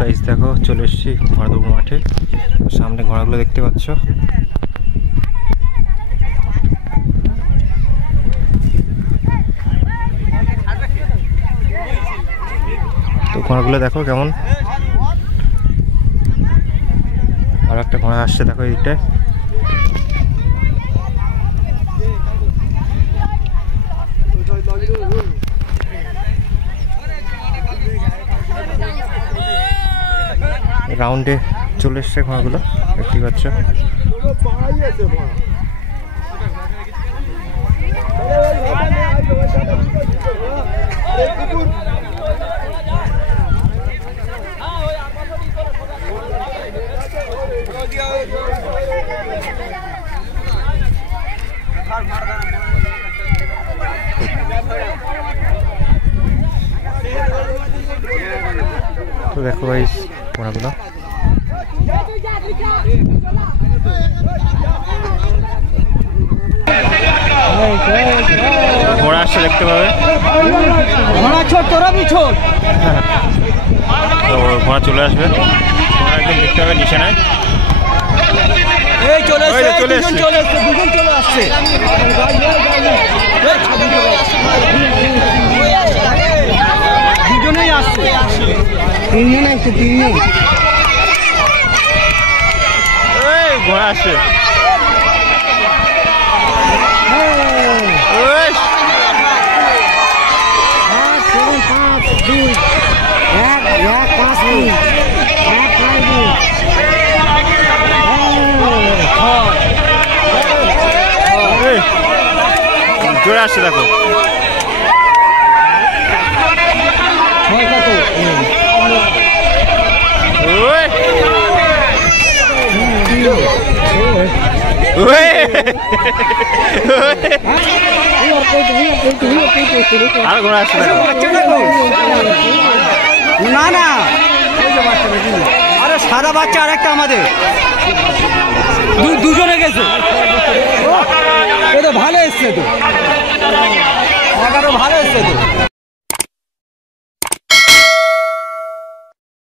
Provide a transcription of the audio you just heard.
Guys দেখো চলে এসেছি ঘোড়া দৌড় মাঠে। সামনে ঘোড়াগুলো দেখতে পাচ্ছ। তো ঘোড়াগুলো দেখো কেমন। আর একটা ঘোড়া আসছে দেখো এইটায়। রাউন্ডে চলে এসছে ঘোড়াগুলো দেখতে পাচ্ছ। তো দেখো গাইস ঘোড়াগুলো। ঘোড়া আসছে দেখতে পাবে। তো ঘোড়া চলে আসবে, ঘোড়া একদম দেখতে পাবে নিশানায়। দুজনেই আসছে, তিনজন আসছে, তিনজন। ঘোড়া আসছে, জোরে আসছে দেখো। আর ঘোড়া আসছে না না, আরে সাদা বাচ্চা আর একটা আমাদের দুজনে গেছে। ভালো এসছে তো, ভালো এসছে তো।